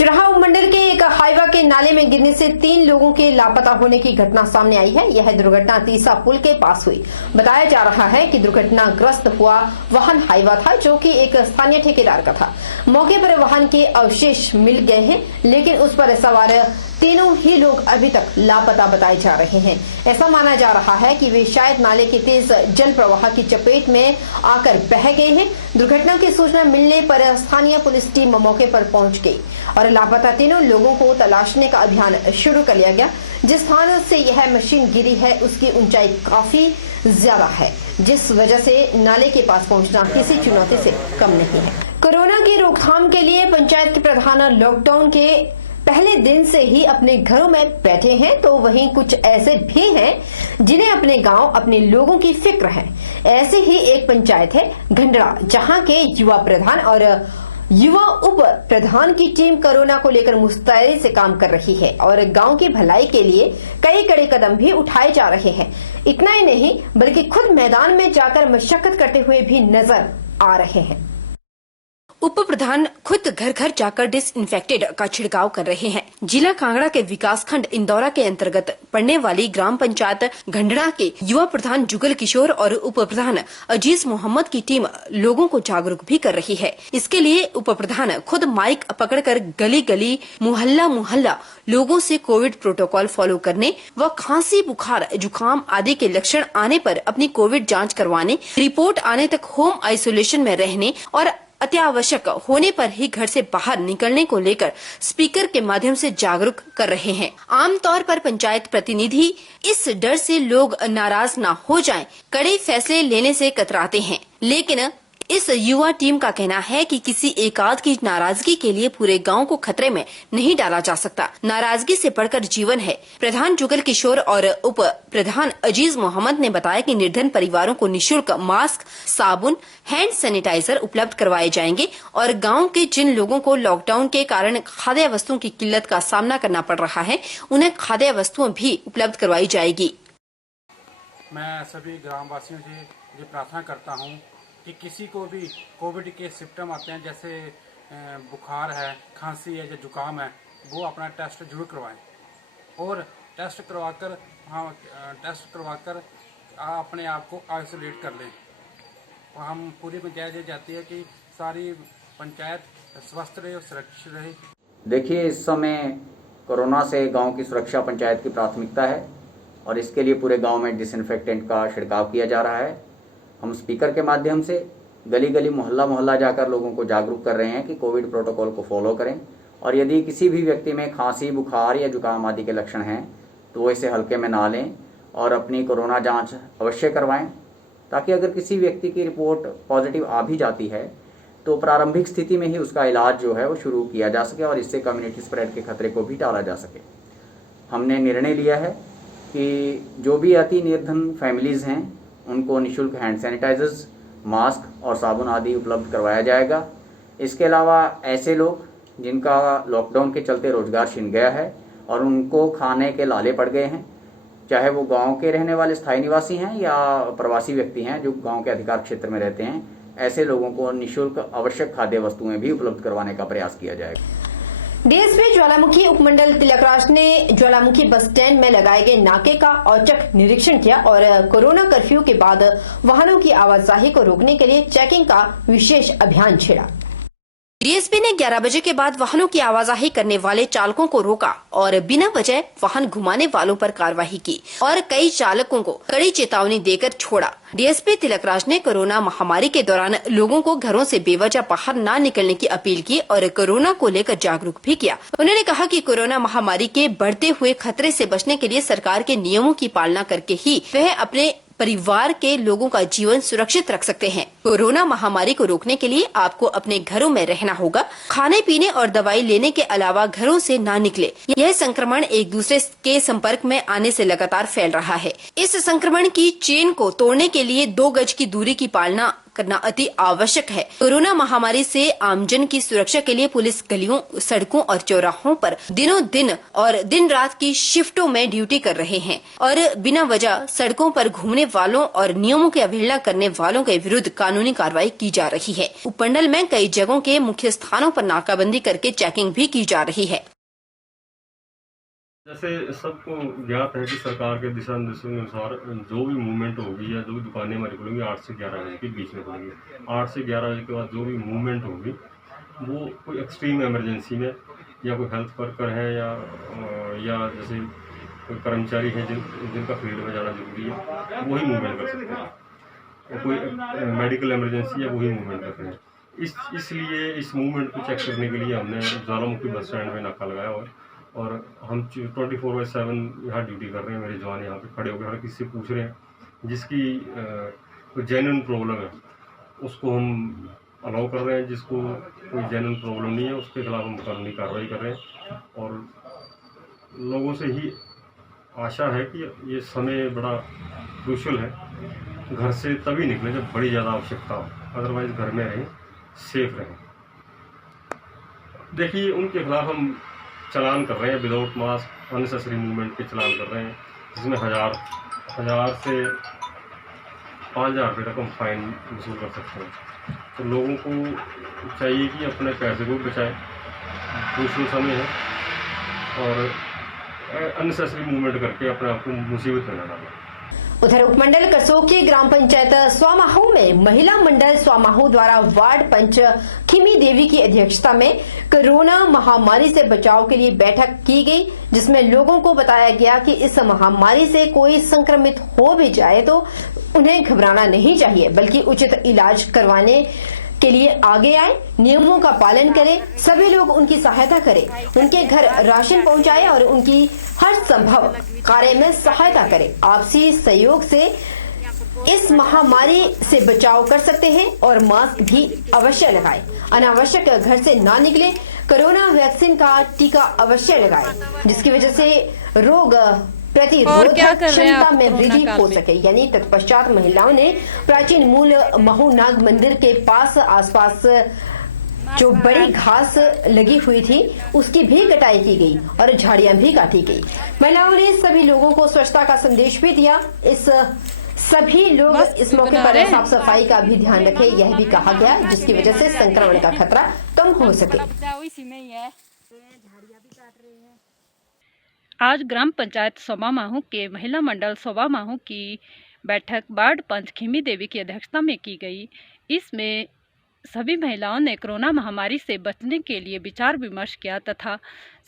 चुराहा उपमंडल के एक हाईवा के नाले में गिरने से 3 लोगों के लापता होने की घटना सामने आई है। यह दुर्घटना तीसा पुल के पास हुई। बताया जा रहा है कि दुर्घटनाग्रस्त हुआ वाहन हाईवा था, जो कि एक स्थानीय ठेकेदार का था। मौके पर वाहन के अवशेष मिल गए हैं, लेकिन उस पर सवार तीनों ही लोग अभी तक लापता बताए जा रहे हैं। ऐसा माना जा रहा है कि वे शायद नाले के तेज जल प्रवाह की चपेट में आकर बह गए हैं। दुर्घटना की सूचना मिलने पर स्थानीय पुलिस टीम मौके पर पहुंच गई और लापता तीनों लोगों को तलाशने का अभियान शुरू कर लिया गया। जिस स्थान से यह मशीन गिरी है उसकी ऊंचाई काफी ज्यादा है, जिस वजह से नाले के पास पहुंचना किसी चुनौती से कम नहीं है। कोरोना की रोकथाम के लिए पंचायत के प्रधान लॉकडाउन के पहले दिन से ही अपने घरों में बैठे हैं, तो वहीं कुछ ऐसे भी हैं जिन्हें अपने गांव, अपने लोगों की फिक्र है। ऐसे ही एक पंचायत है घंडड़ा, जहां के युवा प्रधान और युवा उप प्रधान की टीम कोरोना को लेकर मुस्तैदी से काम कर रही है और गांव की भलाई के लिए कई कड़े कदम भी उठाए जा रहे हैं। इतना ही नहीं, बल्कि खुद मैदान में जाकर मशक्कत करते हुए भी नजर आ रहे हैं। उप प्रधान खुद घर घर जाकर डिसइंफेक्टेड का छिड़काव कर रहे हैं। जिला कांगड़ा के विकास खंड इंदौरा के अंतर्गत पड़ने वाली ग्राम पंचायत घंडड़ा के युवा प्रधान जुगल किशोर और उप प्रधान अजीज मोहम्मद की टीम लोगों को जागरूक भी कर रही है। इसके लिए उप प्रधान खुद माइक पकड़कर गली गली, मोहल्ला मोहल्ला लोगों से कोविड प्रोटोकॉल फॉलो करने व खांसी, बुखार, जुकाम आदि के लक्षण आने पर अपनी कोविड जाँच करवाने, रिपोर्ट आने तक होम आइसोलेशन में रहने और अत्यावश्यक होने पर ही घर से बाहर निकलने को लेकर स्पीकर के माध्यम से जागरूक कर रहे हैं। आमतौर पर पंचायत प्रतिनिधि इस डर से लोग नाराज न हो जाएं, कड़े फैसले लेने से कतराते हैं, लेकिन इस युवा टीम का कहना है कि किसी एकाध की नाराजगी के लिए पूरे गांव को खतरे में नहीं डाला जा सकता। नाराजगी से बढ़कर जीवन है। प्रधान जुगल किशोर और उप प्रधान अजीज मोहम्मद ने बताया कि निर्धन परिवारों को निःशुल्क मास्क, साबुन, हैंड सैनिटाइजर उपलब्ध करवाए जाएंगे और गांव के जिन लोगों को लॉकडाउन के कारण खाद्य वस्तुओं की किल्लत का सामना करना पड़ रहा है, उन्हें खाद्य वस्तुएं भी उपलब्ध करवाई जाएगी। मैं सभी ग्रामवासियों से ये प्रार्थना करता हूँ कि किसी को भी कोविड के सिम्टम आते हैं, जैसे बुखार है, खांसी है या जुकाम है, वो अपना टेस्ट जरूर करवाएं और टेस्ट करवाकर अपने आप को आइसोलेट कर लें। और हम पूरी पंचायत ये चाहती है कि सारी पंचायत स्वस्थ रहे और सुरक्षित रहे। देखिए, इस समय कोरोना से गांव की सुरक्षा पंचायत की प्राथमिकता है और इसके लिए पूरे गांव में डिसइंफेक्टेंट का छिड़काव किया जा रहा है। हम स्पीकर के माध्यम से गली गली, मोहल्ला मोहल्ला जाकर लोगों को जागरूक कर रहे हैं कि कोविड प्रोटोकॉल को फॉलो करें और यदि किसी भी व्यक्ति में खांसी, बुखार या जुकाम आदि के लक्षण हैं तो वो इसे हल्के में ना लें और अपनी कोरोना जांच अवश्य करवाएं, ताकि अगर किसी व्यक्ति की रिपोर्ट पॉजिटिव आ भी जाती है तो प्रारंभिक स्थिति में ही उसका इलाज जो है वो शुरू किया जा सके और इससे कम्युनिटी स्प्रेड के खतरे को भी टाला जा सके। हमने निर्णय लिया है कि जो भी अति निर्धन फैमिलीज़ हैं उनको निःशुल्क हैंड सैनिटाइजर्स, मास्क और साबुन आदि उपलब्ध करवाया जाएगा। इसके अलावा ऐसे लोग जिनका लॉकडाउन के चलते रोजगार छिन गया है और उनको खाने के लाले पड़ गए हैं, चाहे वो गांव के रहने वाले स्थायी निवासी हैं या प्रवासी व्यक्ति हैं जो गांव के अधिकार क्षेत्र में रहते हैं, ऐसे लोगों को निःशुल्क आवश्यक खाद्य वस्तुएं भी उपलब्ध करवाने का प्रयास किया जाएगा। डीएसपी ज्वालामुखी उपमंडल तिलकराज ने ज्वालामुखी बस स्टैंड में लगाए गए नाके का औचक निरीक्षण किया और कोरोना कर्फ्यू के बाद वाहनों की आवाजाही को रोकने के लिए चेकिंग का विशेष अभियान छेड़ा। डीएसपी ने 11 बजे के बाद वाहनों की आवाजाही करने वाले चालकों को रोका और बिना वजह वाहन घुमाने वालों पर कार्रवाई की और कई चालकों को कड़ी चेतावनी देकर छोड़ा। डीएसपी तिलकराज ने कोरोना महामारी के दौरान लोगों को घरों से बेवजह बाहर न निकलने की अपील की और कोरोना को लेकर जागरूक भी किया। उन्होंने कहा कि कोरोना महामारी के बढ़ते हुए खतरे से बचने के लिए सरकार के नियमों की पालना करके ही वह अपने परिवार के लोगों का जीवन सुरक्षित रख सकते हैं। कोरोना महामारी को रोकने के लिए आपको अपने घरों में रहना होगा। खाने पीने और दवाई लेने के अलावा घरों से ना निकले। यह संक्रमण एक दूसरे के संपर्क में आने से लगातार फैल रहा है। इस संक्रमण की चेन को तोड़ने के लिए 2 गज की दूरी की पालना करना अति आवश्यक है। कोरोना महामारी से आमजन की सुरक्षा के लिए पुलिस गलियों, सड़कों और चौराहों पर दिनों दिन और दिन रात की शिफ्टों में ड्यूटी कर रहे हैं और बिना वजह सड़कों पर घूमने वालों और नियमों की अवहेलना करने वालों के विरुद्ध कानूनी कार्रवाई की जा रही है। उपमंडल में कई जगहों के मुख्य स्थानों पर नाकाबंदी करके चेकिंग भी की जा रही है। जैसे सबको ज्ञात है कि सरकार के दिशा निर्देशों के अनुसार जो भी मूवमेंट होगी या जो भी दुकानें हमारी खुलेंगी 8 से 11 बजे के बीच में खुलेंगी। 8 से 11 बजे के बाद जो भी मूवमेंट होगी वो कोई एक्सट्रीम इमरजेंसी में या कोई हेल्थ वर्कर है या जैसे कोई कर्मचारी है जिनका फील्ड में जाना जरूरी है वही मूवमेंट कर सकते हैं, और कोई मेडिकल इमरजेंसी है वही मूवमेंट कर रहे हैं। इसलिए इस मूवमेंट को चेक करने के लिए हमने ज्वालामुखी बस स्टैंड में नाका लगाया हुआ है और हम 24/7 यहाँ ड्यूटी कर रहे हैं। मेरे जवान यहाँ पे खड़े होकर हर किसी से पूछ रहे हैं जिसकी कोई जेन्युइन प्रॉब्लम है उसको हम अलाउ कर रहे हैं, जिसको कोई जेन्युइन प्रॉब्लम नहीं है उसके खिलाफ हम कानूनी कार्रवाई कर रहे हैं। और लोगों से ही आशा है कि ये समय बड़ा क्रूशियल है, घर से तभी निकले जब बड़ी ज़्यादा आवश्यकता हो, अदरवाइज घर में रहें, सेफ रहें। देखिए उनके खिलाफ हम चलान कर रहे हैं, विदाउट मास्क अननेसेसरी मूवमेंट के चलान कर रहे हैं, जिसमें 1000 से 5000 रुपये तक हम फाइन वसूल कर सकते हैं। तो लोगों को चाहिए कि अपने पैसे को बचाएं, क्रूशियल समय है और अननेसेसरी मूवमेंट करके अपने आप को मुसीबत में न डालें। उधर उपमंडल करसोग ग्राम पंचायत स्वामाहू में महिला मंडल स्वामाहू द्वारा वार्ड पंच खिमी देवी की अध्यक्षता में कोरोना महामारी से बचाव के लिए बैठक की गई, जिसमें लोगों को बताया गया कि इस महामारी से कोई संक्रमित हो भी जाए तो उन्हें घबराना नहीं चाहिए, बल्कि उचित इलाज करवाने के लिए आगे आए, नियमों का पालन करें, सभी लोग उनकी सहायता करें, उनके घर राशन पहुंचाएं और उनकी हर संभव कार्य में सहायता करें। आपसी सहयोग से इस महामारी से बचाव कर सकते हैं और मास्क भी अवश्य लगाएं, अनावश्यक घर से ना निकलें, कोरोना वैक्सीन का टीका अवश्य लगाएं, जिसकी वजह से रोग प्रतिरोधक क्षमता में वृद्धि हो सके। यानी तत्पश्चात महिलाओं ने प्राचीन मूल महू नाग मंदिर के पास आसपास जो बड़ी घास लगी हुई थी उसकी भी कटाई की गई और झाड़ियां भी काटी गई। महिलाओं ने सभी लोगों को स्वच्छता का संदेश भी दिया। सभी लोग इस मौके पर साफ सफाई का भी ध्यान रखें, यह भी कहा गया, जिसकी वजह से संक्रमण का खतरा कम हो सके। आज ग्राम पंचायत सोबामाहू के महिला मंडल सोबामाहू की बैठक वार्ड पंच खिमी देवी की अध्यक्षता में की गई। इसमें सभी महिलाओं ने कोरोना महामारी से बचने के लिए विचार विमर्श किया तथा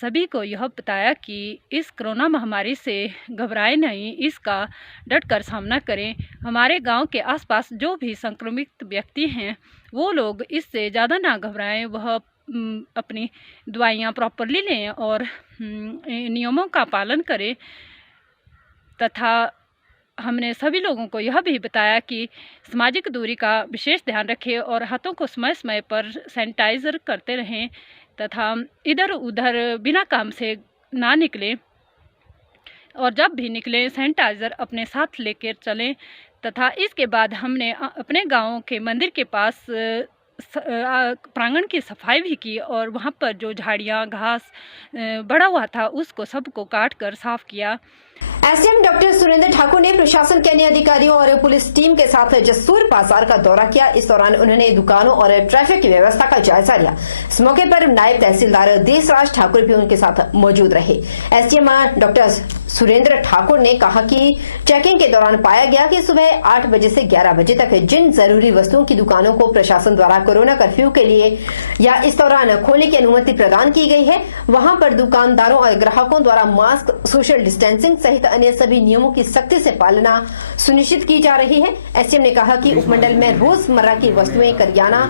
सभी को यह बताया कि इस कोरोना महामारी से घबराए नहीं, इसका डटकर सामना करें। हमारे गांव के आसपास जो भी संक्रमित व्यक्ति हैं वो लोग इससे ज़्यादा ना घबराएं, वह अपनी दवाइयाँ प्रॉपरली लें और नियमों का पालन करें। तथा हमने सभी लोगों को यह भी बताया कि सामाजिक दूरी का विशेष ध्यान रखें और हाथों को समय समय पर सैनिटाइज़र करते रहें तथा इधर उधर बिना काम से ना निकलें और जब भी निकलें सैनिटाइज़र अपने साथ लेकर चलें। तथा इसके बाद हमने अपने गाँव के मंदिर के पास प्रांगण की सफाई भी की और वहाँ पर जो झाड़ियाँ घास बढ़ा हुआ था उसको सबको काट कर साफ किया। एसडीएम डॉक्टर सुरेंद्र ठाकुर ने प्रशासन के अन्य अधिकारियों और पुलिस टीम के साथ जसूर बाजार का दौरा किया। इस दौरान उन्होंने दुकानों और ट्रैफिक की व्यवस्था का जायजा लिया। इस मौके पर नायब तहसीलदार देशराज ठाकुर भी उनके साथ मौजूद रहे। एसडीएम डॉक्टर सुरेंद्र ठाकुर ने कहा कि चेकिंग के दौरान पाया गया कि सुबह 8 बजे से 11 बजे तक जिन जरूरी वस्तुओं की दुकानों को प्रशासन द्वारा कोरोना कर्फ्यू के लिए या इस दौरान खोलने की अनुमति प्रदान की गई है, वहां पर दुकानदारों और ग्राहकों द्वारा मास्क, सोशल डिस्टेंसिंग सहित अन्य सभी नियमों की सख्ती से पालना सुनिश्चित की जा रही है। एसडीएम ने कहा कि उपमंडल में रोजमर्रा की वस्तुएं, करियाना,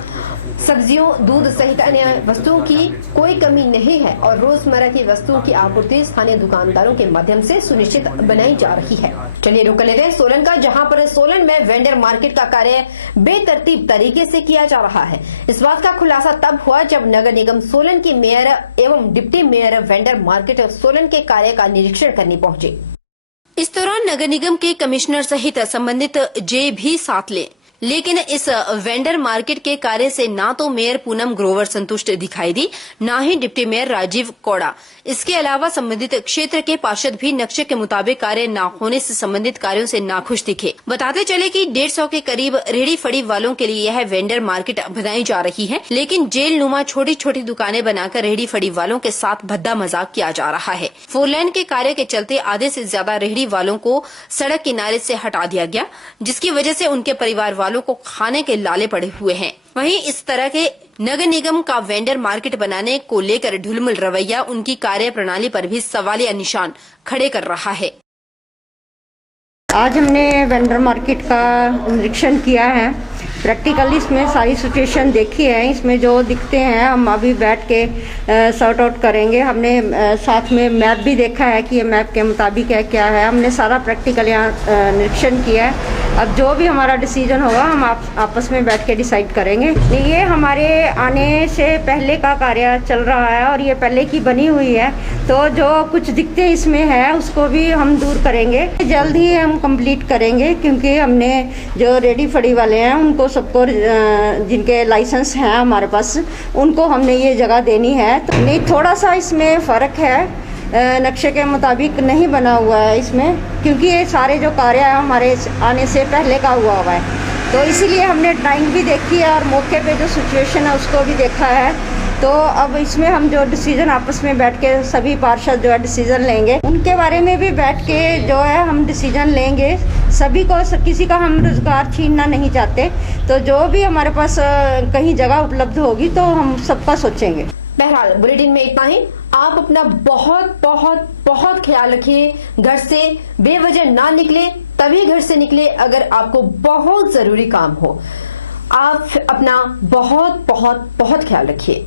सब्जियों, दूध सहित अन्य वस्तुओं की कोई कमी नहीं है और रोजमर्रा की वस्तुओं की आपूर्ति स्थानीय दुकानदारों के माध्यम से सुनिश्चित बनाई जा रही है। चलिए रुक लेते हैं सोलन का, जहां पर सोलन में वेंडर मार्केट का कार्य बेतरतीब तरीके से किया जा रहा है। इस बात का खुलासा तब हुआ जब नगर निगम सोलन की मेयर एवं deputy mayor vendor market Solan के कार्य का निरीक्षण करने पहुंचे। इस दौरान नगर निगम के कमिश्नर सहित संबंधित जे भी साथ ले। लेकिन इस वेंडर मार्केट के कार्य से ना तो मेयर पूनम ग्रोवर संतुष्ट दिखाई दी, ना ही डिप्टी मेयर राजीव कौड़ा। इसके अलावा संबंधित क्षेत्र के पार्षद भी नक्शे के मुताबिक कार्य न होने से संबंधित कार्यों से नाखुश दिखे। बताते चले कि 150 के करीब रेहड़ी फड़ी वालों के लिए यह वेंडर मार्केट बनाई जा रही है, लेकिन जेल नुमा छोटी छोटी दुकानें बनाकर रेहड़ी फड़ी वालों के साथ भद्दा मजाक किया जा रहा है। 4 लेन के कार्य के चलते आधे से ज्यादा रेहड़ी वालों को सड़क किनारे से हटा दिया गया, जिसकी वजह से उनके परिवार वालों को खाने के लाले पड़े हुए हैं। वहीं इस तरह के नगर निगम का वेंडर मार्केट बनाने को लेकर ढुलमुल रवैया उनकी कार्य प्रणाली पर भी सवालिया निशान खड़े कर रहा है। आज हमने वेंडर मार्केट का निरीक्षण किया है। प्रैक्टिकली इसमें सारी सिचुएशन देखी है। इसमें जो दिखते हैं हम अभी बैठ के सॉर्ट आउट करेंगे। हमने साथ में मैप भी देखा है कि ये मैप के मुताबिक है क्या है। हमने सारा प्रैक्टिकल यहाँ निरीक्षण किया है। अब जो भी हमारा डिसीजन होगा हम आपस में बैठ के डिसाइड करेंगे। ये हमारे आने से पहले का कार्य चल रहा है और ये पहले की बनी हुई है, तो जो कुछ दिक्कतें इसमें है उसको भी हम दूर करेंगे। जल्द ही हम कंप्लीट करेंगे, क्योंकि हमने जो रेडी फड़ी वाले हैं उनको सबको जिनके लाइसेंस हैं हमारे पास उनको हमने ये जगह देनी है। तो नहीं, थोड़ा सा इसमें फ़र्क है, नक्शे के मुताबिक नहीं बना हुआ है इसमें, क्योंकि ये सारे जो कार्य है हमारे आने से पहले का हुआ है। तो इसीलिए हमने ड्राइंग भी देखी है और मौके पे जो सिचुएशन है उसको भी देखा है। तो अब इसमें हम जो डिसीजन आपस में बैठ के सभी पार्षद जो है डिसीजन लेंगे, उनके बारे में भी बैठ के जो है हम डिसीजन लेंगे। सभी को, किसी का हम रोजगार छीनना नहीं चाहते, तो जो भी हमारे पास कहीं जगह उपलब्ध होगी तो हम सबका सोचेंगे। बहरहाल बुलेटिन में इतना ही। आप अपना बहुत बहुत बहुत ख्याल रखिए। घर से बेवजह ना निकले, तभी घर से निकले अगर आपको बहुत जरूरी काम हो। आप अपना बहुत बहुत बहुत ख्याल रखिए।